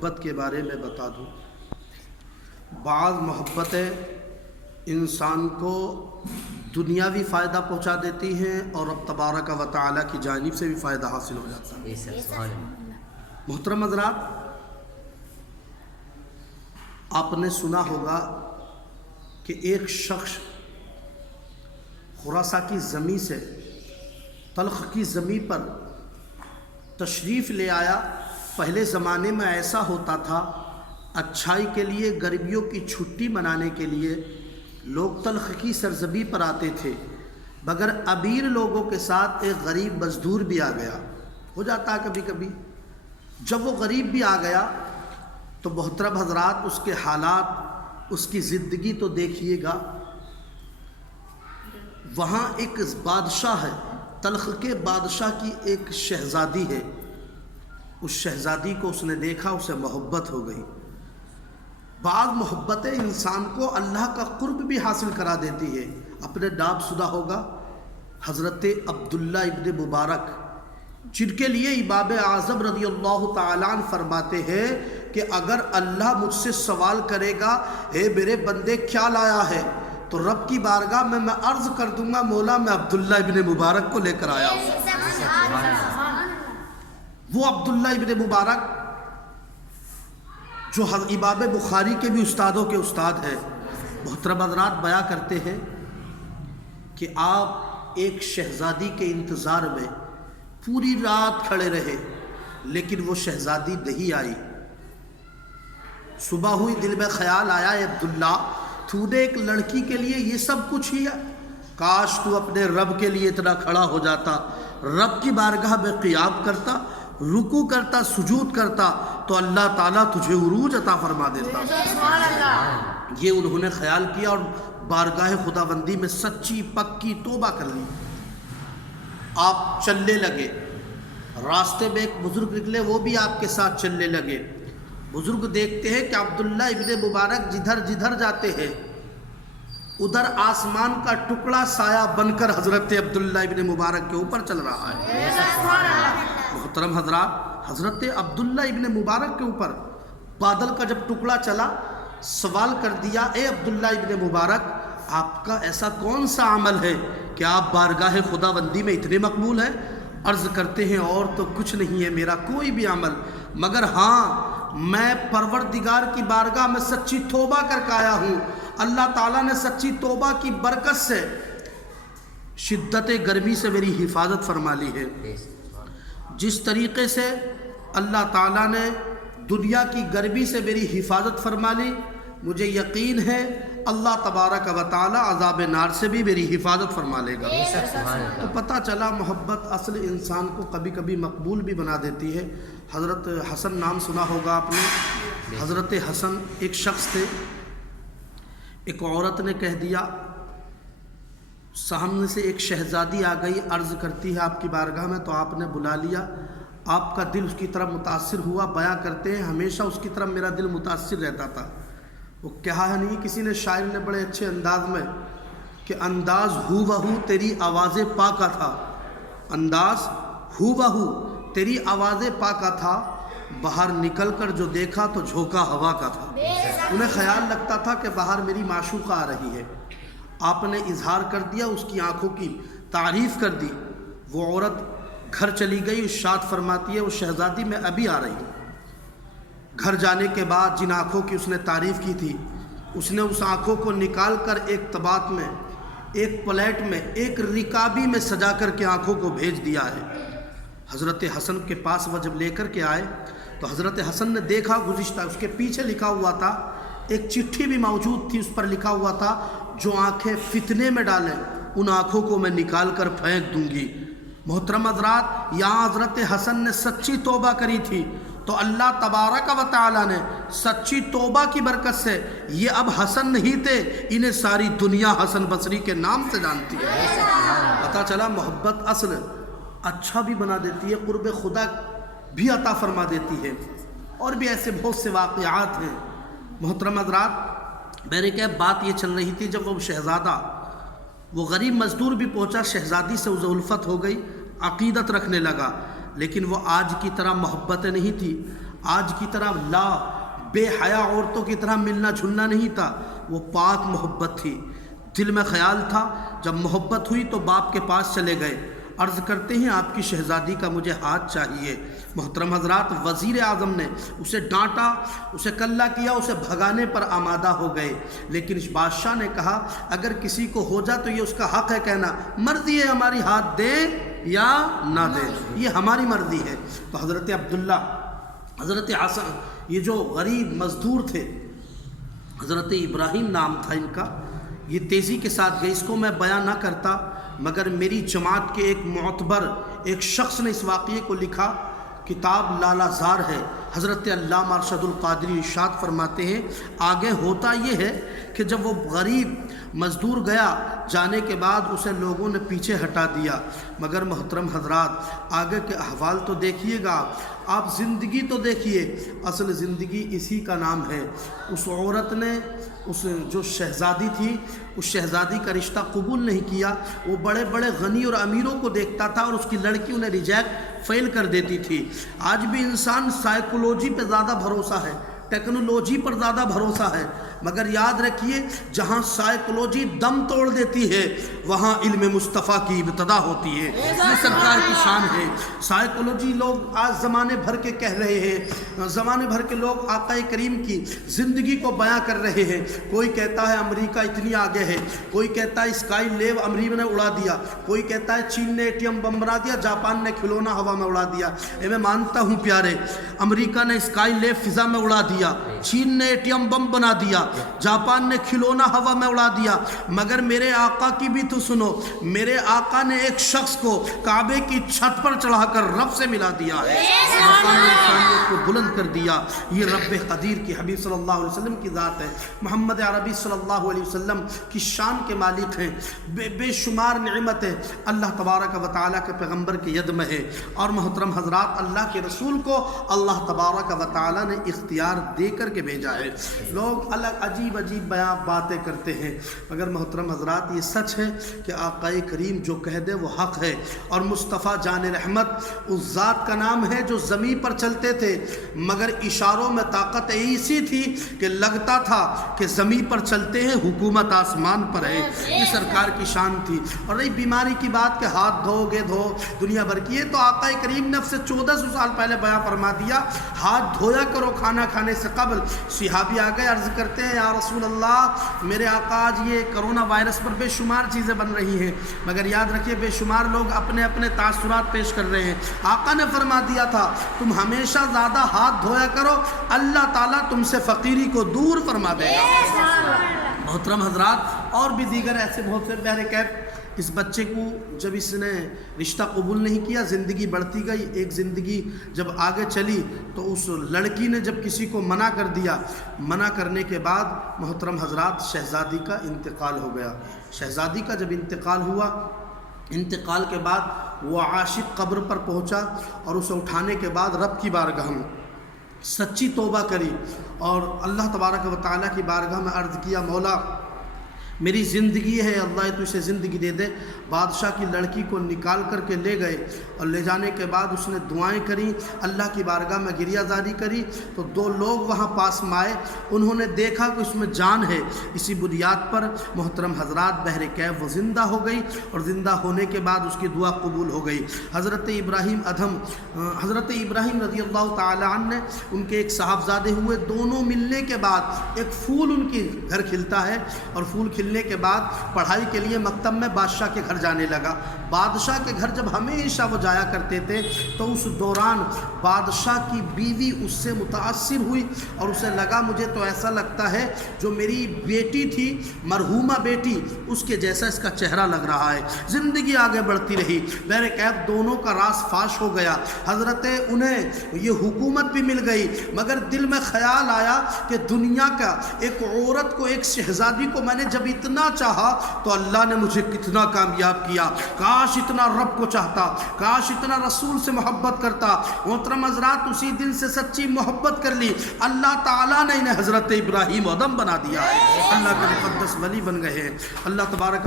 محبت کے بارے میں بتا دوں۔ بعض محبتیں انسان کو دنیاوی فائدہ پہنچا دیتی ہیں اور رب تبارک و تعالیٰ کی جانب سے بھی فائدہ حاصل ہو جاتا ہے۔ محترم حضرات، آپ نے سنا ہوگا کہ ایک شخص خراساں کی زمین سے تلخ کی زمین پر تشریف لے آیا۔ پہلے زمانے میں ایسا ہوتا تھا، اچھائی کے لیے گرمیوں کی چھٹی منانے کے لیے لوگ تلخ کی سرزمین پر آتے تھے، مگر امیر لوگوں کے ساتھ ایک غریب مزدور بھی آ گیا۔ ہو جاتا ہے کبھی کبھی۔ جب وہ غریب بھی آ گیا تو محترم حضرات، اس کے حالات، اس کی زندگی تو دیکھیے گا۔ وہاں ایک بادشاہ ہے، تلخ کے بادشاہ کی ایک شہزادی ہے۔ اس شہزادی کو اس نے دیکھا، اسے محبت ہو گئی۔ بعض محبتیں انسان کو اللہ کا قرب بھی حاصل کرا دیتی ہے۔ اپنے نام سنا ہوگا حضرت عبداللہ ابن مبارک، جن کے لیے امام اعظم رضی اللہ تعالیٰ عنہ فرماتے ہیں کہ اگر اللہ مجھ سے سوال کرے گا، اے میرے بندے کیا لایا ہے، تو رب کی بارگاہ میں عرض کر دوں گا، مولا میں عبداللہ ابن مبارک کو لے کر آیا ہوں۔ وہ عبداللہ ابن مبارک جو امام بخاری کے بھی استادوں کے استاد ہیں، محترم حضرات بیان کرتے ہیں کہ آپ ایک شہزادی کے انتظار میں پوری رات کھڑے رہے، لیکن وہ شہزادی نہیں آئی۔ صبح ہوئی، دل میں خیال آیا، اے عبداللہ، تو نے ایک لڑکی کے لیے یہ سب کچھ کیا، کاش تو اپنے رب کے لیے اتنا کھڑا ہو جاتا، رب کی بارگاہ میں قیام کرتا، رکوع کرتا، سجود کرتا، تو اللہ تعالیٰ تجھے عروج عطا فرما دیتا۔ یہ انہوں نے خیال کیا اور بارگاہ خداوندی میں سچی پکی توبہ کر لی۔ آپ چلنے لگے، راستے میں ایک بزرگ نکلے، وہ بھی آپ کے ساتھ چلنے لگے۔ بزرگ دیکھتے ہیں کہ عبداللہ ابن مبارک جدھر جدھر جاتے ہیں، ادھر آسمان کا ٹکڑا سایہ بن کر حضرت عبداللہ ابن مبارک کے اوپر چل رہا ہے۔ محترم حضرات، حضرت عبداللہ ابن مبارک کے اوپر بادل کا جب ٹکڑا چلا، سوال کر دیا، اے عبداللہ ابن مبارک، آپ کا ایسا کون سا عمل ہے کہ آپ بارگاہ خداوندی میں اتنے مقبول ہیں؟ عرض کرتے ہیں، اور تو کچھ نہیں ہے میرا کوئی بھی عمل، مگر ہاں میں پروردگار کی بارگاہ میں سچی توبہ کر کے آیا ہوں۔ اللہ تعالیٰ نے سچی توبہ کی برکت سے شدت گرمی سے میری حفاظت فرما لی ہے۔ جس طریقے سے اللہ تعالیٰ نے دنیا کی گرمی سے میری حفاظت فرما لی، مجھے یقین ہے اللہ تبارک و تعالیٰ عذاب نار سے بھی میری حفاظت فرما لے گا۔ تو پتہ چلا محبت اصل انسان کو کبھی کبھی مقبول بھی بنا دیتی ہے۔ حضرت حسن نام سنا ہوگا آپ نے۔ حضرت حسن ایک شخص تھے، ایک عورت نے کہہ دیا، سامنے سے ایک شہزادی آ گئی، عرض کرتی ہے آپ کی بارگاہ میں، تو آپ نے بلا لیا، آپ کا دل اس کی طرف متاثر ہوا۔ بیان کرتے ہیں ہمیشہ اس کی طرف میرا دل متاثر رہتا تھا۔ وہ کہا ہے نہیں، کسی نے شاعر نے بڑے اچھے انداز میں کہ انداز ہو بہو تیری آواز پاکا تھا، انداز ہو بہو تیری آواز پاکا تھا، باہر نکل کر جو دیکھا تو جھونکا ہوا کا تھا۔ انہیں خیال لگتا تھا کہ باہر میری معشوقہ آ رہی ہے۔ آپ نے اظہار کر دیا، اس کی آنکھوں کی تعریف کر دی۔ وہ عورت گھر چلی گئی، ارشاد فرماتی ہے وہ شہزادی میں ابھی آ رہی ہوں۔ گھر جانے کے بعد جن آنکھوں کی اس نے تعریف کی تھی، اس نے اس آنکھوں کو نکال کر ایک طباق میں، ایک پلیٹ میں، ایک رکابی میں سجا کر کے آنکھوں کو بھیج دیا ہے۔ حضرت حسن کے پاس وہ جب لے کر کے آئے تو حضرت حسن نے دیکھا، گزشتہ اس کے پیچھے لکھا ہوا تھا، ایک چٹھی بھی موجود تھی، اس پر لکھا ہوا تھا، جو آنکھیں فتنے میں ڈالیں ان آنکھوں کو میں نکال کر پھینک دوں گی۔ محترم حضرات، یہاں حضرت حسن نے سچی توبہ کری تھی، تو اللہ تبارک و تعالیٰ نے سچی توبہ کی برکت سے یہ اب حسن نہیں تھے، انہیں ساری دنیا حسن بصری کے نام سے جانتی ہے۔ پتہ چلا محبت اصل اچھا بھی بنا دیتی ہے، قرب خدا بھی عطا فرما دیتی ہے، اور بھی ایسے بہت سے واقعات ہیں۔ محترم حضرات، میرے کیا بات یہ چل رہی تھی، جب وہ شہزادہ، وہ غریب مزدور بھی پہنچا، شہزادی سے اسے الفت ہو گئی، عقیدت رکھنے لگا، لیکن وہ آج کی طرح محبت نہیں تھی۔ آج کی طرح لا بے حیا عورتوں کی طرح ملنا جھلنا نہیں تھا، وہ پاک محبت تھی۔ دل میں خیال تھا جب محبت ہوئی تو باپ کے پاس چلے گئے، عرض کرتے ہیں آپ کی شہزادی کا مجھے ہاتھ چاہیے۔ محترم حضرات، وزیر اعظم نے اسے ڈانٹا، اسے کلہ کیا، اسے بھگانے پر آمادہ ہو گئے، لیکن اس بادشاہ نے کہا اگر کسی کو ہو جا تو یہ اس کا حق ہے کہنا، مرضی ہے ہماری ہاتھ دے یا نہ دے، یہ ہماری مرضی ہے۔ تو حضرت عبداللہ، حضرت حسن، یہ جو غریب مزدور تھے، حضرت ابراہیم نام تھا ان کا، یہ تیزی کے ساتھ گئے۔ اس کو میں بیان نہ کرتا، مگر میری جماعت کے ایک معتبر ایک شخص نے اس واقعے کو لکھا، کتاب لالا زار ہے۔ حضرت علامہ ارشد القادری ارشاد فرماتے ہیں آگے ہوتا یہ ہے کہ جب وہ غریب مزدور گیا، جانے کے بعد اسے لوگوں نے پیچھے ہٹا دیا، مگر محترم حضرات آگے کے احوال تو دیکھیے گا، آپ زندگی تو دیکھیے، اصل زندگی اسی کا نام ہے۔ اس عورت نے اس جو شہزادی تھی، اس شہزادی کا رشتہ قبول نہیں کیا، وہ بڑے بڑے غنی اور امیروں کو دیکھتا تھا اور اس کی لڑکی انہیں ریجیکٹ فیل کر دیتی تھی۔ آج بھی انسان سائیکولوجی پہ زیادہ بھروسہ ہے، ٹیکنالوجی پر زیادہ بھروسہ ہے، مگر یاد رکھیے جہاں سائیکولوجی دم توڑ دیتی ہے وہاں علم مصطفیٰ کی ابتدا ہوتی ہے۔ یہ سرکار کی شان ہے۔ سائیکولوجی لوگ آج زمانے بھر کے کہہ رہے ہیں، زمانے بھر کے لوگ آقا کریم کی زندگی کو بیاں کر رہے ہیں۔ کوئی کہتا ہے امریکہ اتنی آگے ہے، کوئی کہتا ہے اسکائی لیو امریکہ نے اڑا دیا، کوئی کہتا ہے چین نے ایٹم بم بنا دیا، جاپان نے کھلونا ہوا میں اڑا دیا۔ میں مانتا ہوں پیارے، امریکہ نے اسکائی لیو فضا میں اڑا دیا، چین نے ایٹم بم بنا دیا، جاپان نے کھلونا ہوا میں اڑا دیا، مگر میرے آقا کی بھی تو سنو، میرے آقا نے ایک شخص کو کعبے کی چھت پر چڑھا کر رب سے ملا دیا ہے، آقا نے انسانیت کو بلند کر دیا۔ یہ رب قدیر کی حبیب صلی اللہ علیہ وسلم کی ذات ہے، محمد عربی صلی اللہ علیہ وسلم کی شان کے مالک ہیں، بے شمار نعمتیں اللہ تبارک و تعالیٰ کے پیغمبر کے ید میں ہے۔ اور محترم حضرات، اللہ کے رسول کو اللہ تبارک و تعالیٰ نے اختیار دے کر کے بھیجا ہے۔ لوگ الگ عجیب بیاں باتیں کرتے ہیں، مگر محترم حضرات یہ سچ ہے کہ آقا کریم جو کہہ دے وہ حق ہے۔ اور مصطفیٰ جان رحمت اس ذات کا نام ہے جو زمین پر چلتے تھے، مگر اشاروں میں طاقت ایسی تھی کہ لگتا تھا کہ زمین پر چلتے ہیں، حکومت آسمان پر ہے۔ یہ سرکار کی شان تھی۔ اور رہی بیماری کی بات کہ ہاتھ دھو گے دھو دنیا بھر کی، تو آقا کریم نے اب سے 1400 سال پہلے بیان فرما دیا، ہاتھ دھویا کرو کھانا کھانے سے قبل۔ صحابی آ گئے، عرض کرتے ہیں یا رسول اللہ میرے آقا آج یہ کرونا وائرس پر بے شمار چیزیں بن رہی ہیں، مگر یاد رکھیے بے شمار لوگ اپنے اپنے تاثرات پیش کر رہے ہیں۔ آقا نے فرما دیا تھا تم ہمیشہ زیادہ ہاتھ دھویا کرو، اللہ تعالیٰ تم سے فقیری کو دور فرما دے گا۔ محترم حضرات، اور بھی دیگر ایسے بہت سے پیارے کیف، اس بچے کو جب اس نے رشتہ قبول نہیں کیا، زندگی بڑھتی گئی، ایک زندگی جب آگے چلی تو اس لڑکی نے جب کسی کو منع کر دیا، منع کرنے کے بعد محترم حضرات شہزادی کا انتقال ہو گیا۔ شہزادی کا جب انتقال ہوا، انتقال کے بعد وہ عاشق قبر پر پہنچا اور اسے اٹھانے کے بعد رب کی بارگاہ میں سچی توبہ کری اور اللہ تبارک و تعالیٰ کی بارگاہ میں عرض کیا مولا میری زندگی ہے، اللہ تو اسے زندگی دے دے۔ بادشاہ کی لڑکی کو نکال کر کے لے گئے اور لے جانے کے بعد اس نے دعائیں کریں، اللہ کی بارگاہ میں گریہ زاری کری، تو 2 لوگ وہاں پاس میں آئے، انہوں نے دیکھا کہ اس میں جان ہے۔ اسی بنیاد پر محترم حضرات بحر کیف وہ زندہ ہو گئی اور زندہ ہونے کے بعد اس کی دعا قبول ہو گئی۔ حضرت ابراہیم ادھم، حضرت ابراہیم رضی اللہ تعالی عنہ نے ان کے ایک صاحبزادے ہوئے، دونوں ملنے کے بعد ایک پھول ان کے گھر کھلتا ہے اور پھول کھلنے کے بعد پڑھائی کے لیے مکتب میں بادشاہ کے گھر جانے لگا۔ بادشاہ کے گھر جب ہمیشہ وہ جایا کرتے تھے تو اس دوران بادشاہ کی بیوی اس سے متاثر ہوئی اور اسے لگا مجھے تو ایسا لگتا ہے جو میری بیٹی تھی، مرحومہ بیٹی، اس کے جیسا اس کا چہرہ لگ رہا ہے۔ زندگی آگے بڑھتی رہی، بہرکیف دونوں کا راز فاش ہو گیا۔ حضرت انہیں یہ حکومت بھی مل گئی، مگر دل میں خیال آیا کہ دنیا کا ایک عورت کو، ایک شہزادی کو میں نے جب اتنا چاہا تو اللہ نے مجھے کتنا کامیاب کیا۔ کاش اتنا رب کو چاہتا، کاش اتنا رسول سے محبت کرتا۔ محترم حضرات اسی دن سے سچی محبت کر لی، اللہ تعالیٰ نے انہیں حضرت ابراہیم ادم بنا دیا ہے، اللہ کے مقدس ولی بن گئے ہیں۔ اللہ تبارک